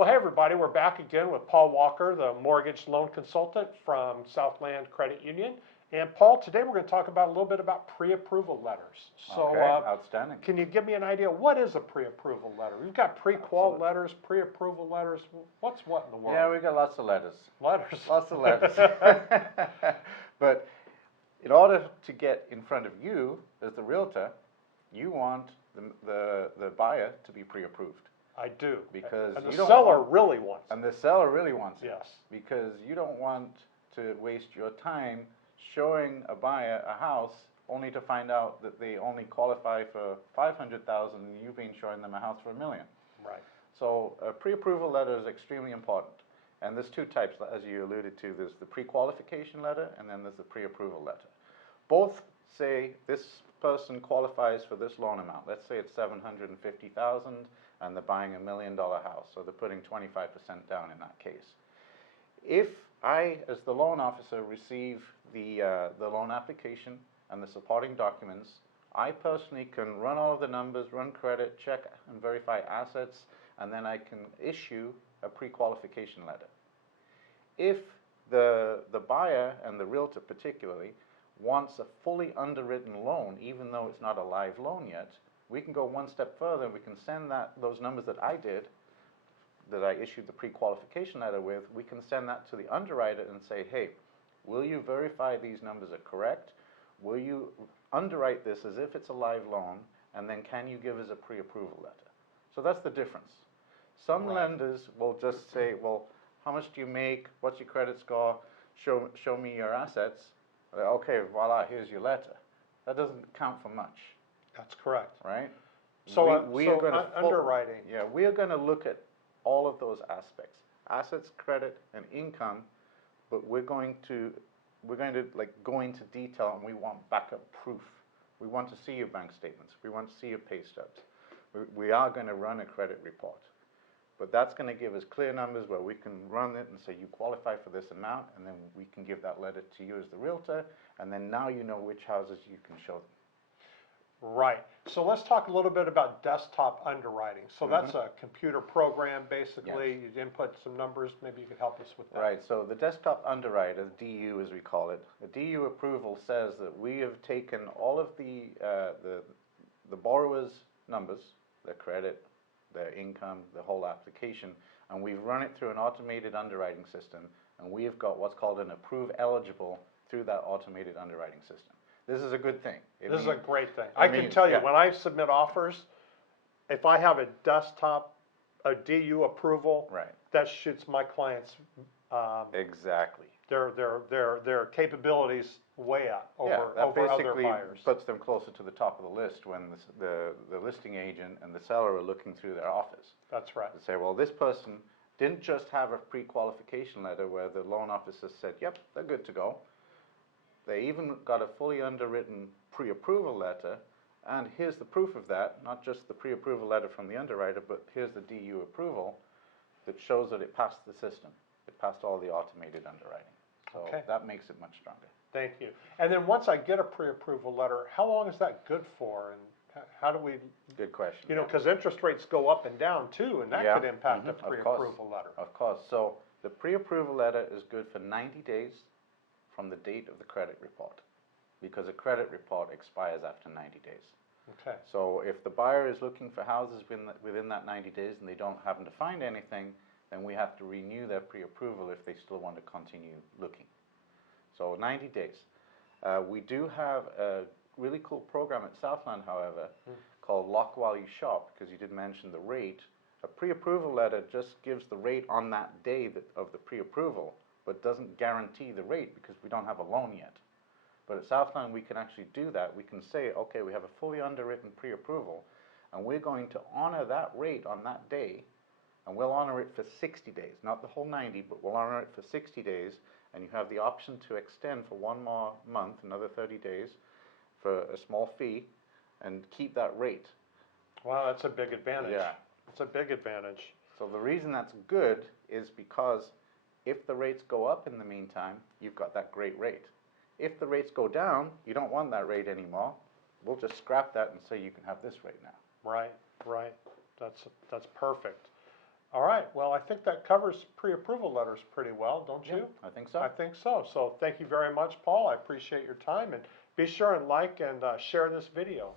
Well, hey everybody, we're back again with Paul Walker, the mortgage loan consultant from Southland Credit Union. And Paul, today we're going to talk about a little bit about pre-approval letters. So, Okay, outstanding. can you give me an idea? What is a pre-approval letter? We've got pre-qual letters, pre-approval letters. What's what in the world? Yeah, we got lots of letters. Letters. Lots of letters. But in order to get in front of you as the realtor, you want the buyer to be pre-approved. I do. Because and the you don't seller want, really wants it. and the seller really wants it. Yes. Because you don't want to waste your time showing a buyer a house only to find out that they only qualify for 500,000 and you've been showing them a house for $1 million. Right. So a pre-approval letter is extremely important. And there's two types, as you alluded to. There's the pre-qualification letter and then there's the pre-approval letter. Both say this person qualifies for this loan amount. Let's say it's $750,000 and they're buying $1 million house. So they're putting 25% down in that case. If I, as the loan officer, receive the loan application and the supporting documents, I personally can run all of the numbers, run credit, check and verify assets, and then I can issue a pre-qualification letter. If the buyer and the realtor particularly wants a fully underwritten loan, even though it's not a live loan yet, we can go one step further and we can send those numbers that I did, that I issued the pre-qualification letter with, we can send that to the underwriter and say, hey, will you verify these numbers are correct? Will you underwrite this as if it's a live loan? And then can you give us a pre-approval letter? So that's the difference. Some lenders will just say, well, how much do you make? What's your credit score? Show me your assets. Okay, voila, here's your letter. That doesn't count for much. That's correct. Right? So, are underwriting. Yeah, we are going to look at all of those aspects, assets, credit, and income, but we're going to like go into detail, and we want backup proof. We want to see your bank statements. We want to see your pay stubs. We are going to run a credit report, but that's going to give us clear numbers where we can run it and say you qualify for this amount, and then we can give that letter to you as the realtor, and then now you know which houses you can show them. Right. So let's talk a little bit about desktop underwriting. So that's a computer program, basically. Yes. You input some numbers. Maybe you could help us with that. Right. So the desktop underwriter, DU as we call it, the DU approval says that we have taken all of the borrower's numbers, their credit, their income, the whole application, and we've run it through an automated underwriting system, and we have got what's called an approve eligible through that automated underwriting system. This is a good thing. This is a great thing. I can tell you, when I submit offers, if I have a desktop, a DU approval, that shoots my clients exactly their capabilities way up over that other basically buyers. puts them closer to the top of the list when the listing agent and the seller are looking through their offers. That's right. They say, well, this person didn't just have a pre-qualification letter where the loan officer said, yep, they're good to go. They even got a fully underwritten pre-approval letter, and here's the proof of that, not just the pre-approval letter from the underwriter, but here's the DU approval that shows that it passed the system. It passed all the automated underwriting. So that makes it much stronger. Thank you. And then once I get a pre-approval letter, how long is that good for, and how do we? Good question. You know, because interest rates go up and down too, and that could impact a pre-approval letter. Of course. So the pre-approval letter is good for 90 days from the date of the credit report, because a credit report expires after 90 days. Okay. So if the buyer is looking for houses within that 90 days and they don't happen to find anything, then we have to renew their pre-approval if they still want to continue looking. So 90 days. We do have a really cool program at Southland, however, called Lock While You Shop, because you did mention the rate. A pre-approval letter just gives the rate on that day of the pre-approval, but doesn't guarantee the rate because we don't have a loan yet. But at Southland, we can actually do that. We can say, okay, we have a fully underwritten pre-approval, and we're going to honor that rate on that day, and we'll honor it for 60 days, not the whole 90, but we'll honor it for 60 days, and you have the option to extend for one more month, another 30 days, for a small fee, and keep that rate. Wow, that's a big advantage. Yeah. It's a big advantage. So the reason that's good is because if the rates go up in the meantime, you've got that great rate. If the rates go down, you don't want that rate anymore. We'll just scrap that and say you can have this rate now. Right, right. That's perfect. All right, well, I think that covers pre-approval letters pretty well, don't you? I think so. I think so. So thank you very much, Paul. I appreciate your time, and be sure and like and share this video.